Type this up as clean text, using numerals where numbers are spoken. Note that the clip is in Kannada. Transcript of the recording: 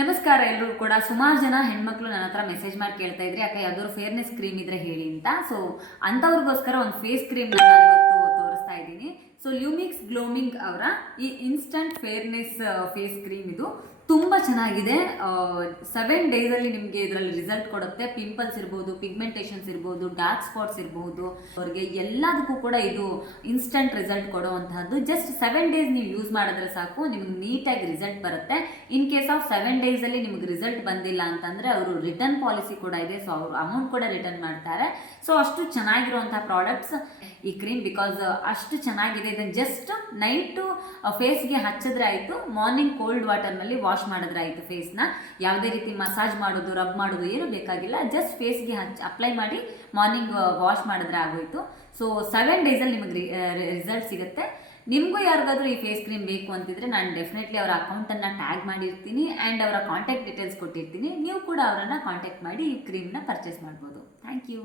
ನಮಸ್ಕಾರ ಎಲ್ಲರೂ ಕೂಡ. ಸುಮಾರು ಜನ ಹೆಣ್ಮಕ್ಳು ನನ್ನ ಹತ್ರ ಮೆಸೇಜ್ ಮಾಡಿ ಕೇಳ್ತಾ ಇದ್ರಿ, ಅಕ್ಕ ಯಾವ್ದಾದ್ರು ಫೇರ್ನೆಸ್ ಕ್ರೀಮ್ ಇದ್ರೆ ಹೇಳಿ ಅಂತ. ಸೊ ಅಂಥವ್ರಿಗೋಸ್ಕರ ಒಂದು ಫೇಸ್ ಕ್ರೀಮ್ ನಾನು ಇವತ್ತು ತೋರಿಸ್ತಾ ಇದ್ದೀನಿ. ಸೊ ಲ್ಯೂಮಿಕ್ಸ್ ಗ್ಲೋಮಿಂಗ್ ಅವರ ಈ ಇನ್ಸ್ಟಂಟ್ ಫೇರ್ನೆಸ್ ಫೇಸ್ ಕ್ರೀಮ್ ಇದು ತುಂಬ ಚೆನ್ನಾಗಿದೆ. 7 ಡೇಸಲ್ಲಿ ನಿಮಗೆ ಇದರಲ್ಲಿ ರಿಸಲ್ಟ್ ಕೊಡುತ್ತೆ. ಪಿಂಪಲ್ಸ್ ಇರ್ಬೋದು, ಪಿಗ್ಮೆಂಟೇಷನ್ಸ್ ಇರ್ಬೋದು, ಡಾರ್ಕ್ ಸ್ಪಾಟ್ಸ್ ಇರ್ಬೋದು, ಅವ್ರಿಗೆ ಎಲ್ಲದಕ್ಕೂ ಕೂಡ ಇದು ಇನ್ಸ್ಟಂಟ್ ರಿಸಲ್ಟ್ ಕೊಡುವಂತಹದ್ದು. ಜಸ್ಟ್ 7 ಡೇಸ್ ನೀವು ಯೂಸ್ ಮಾಡಿದ್ರೆ ಸಾಕು, ನಿಮ್ಗೆ ನೀಟಾಗಿ ರಿಸಲ್ಟ್ ಬರುತ್ತೆ. ಇನ್ ಕೇಸ್ ಆಫ್ 7 ಡೇಸಲ್ಲಿ ನಿಮ್ಗೆ ರಿಸಲ್ಟ್ ಬಂದಿಲ್ಲ ಅಂತಂದರೆ ಅವರು ರಿಟರ್ನ್ ಪಾಲಿಸಿ ಕೂಡ ಇದೆ. ಸೊ ಅವರು ಅಮೌಂಟ್ ಕೂಡ ರಿಟರ್ನ್ ಮಾಡ್ತಾರೆ. ಸೊ ಅಷ್ಟು ಚೆನ್ನಾಗಿರುವಂತಹ ಪ್ರಾಡಕ್ಟ್ಸ್ ಈ ಕ್ರೀಮ್, ಬಿಕಾಸ್ ಅಷ್ಟು ಚೆನ್ನಾಗಿದೆ. ಇದನ್ನು ಜಸ್ಟ್ ನೈಟು ಫೇಸ್ಗೆ ಹಚ್ಚಿದ್ರೆ ಆಯಿತು, ಮಾರ್ನಿಂಗ್ ಕೋಲ್ಡ್ ವಾಟರ್ನಲ್ಲಿ ವಾಶ್ ಮಾಡಿದ್ರೆ ಆಯಿತು. ಫೇಸ್ನ ಯಾವುದೇ ರೀತಿ ಮಸಾಜ್ ಮಾಡೋದು, ರಬ್ ಮಾಡೋದು ಏನೂ ಬೇಕಾಗಿಲ್ಲ. ಜಸ್ಟ್ ಫೇಸ್ಗೆ ಅಪ್ಲೈ ಮಾಡಿ ಮಾರ್ನಿಂಗ್ ವಾಶ್ ಮಾಡಿದ್ರೆ ಆಗೋಯ್ತು. ಸೊ 7 ಡೇಸಲ್ಲಿ ನಿಮಗೆ ರಿಸಲ್ಟ್ ಸಿಗುತ್ತೆ. ನಿಮಗೂ ಯಾರಿಗಾದ್ರೂ ಈ ಫೇಸ್ ಕ್ರೀಮ್ ಬೇಕು ಅಂತಿದ್ರೆ ನಾನು ಡೆಫಿನೆಟ್ಲಿ ಅವರ ಅಕೌಂಟನ್ನು ಟ್ಯಾಗ್ ಮಾಡಿರ್ತೀನಿ ಆ್ಯಂಡ್ ಅವರ ಕಾಂಟ್ಯಾಕ್ಟ್ ಡೀಟೇಲ್ಸ್ ಕೊಟ್ಟಿರ್ತೀನಿ. ನೀವು ಕೂಡ ಅವರನ್ನು ಕಾಂಟ್ಯಾಕ್ಟ್ ಮಾಡಿ ಈ ಕ್ರೀಮ್ನ ಪರ್ಚೇಸ್ ಮಾಡ್ಬೋದು. Thank you.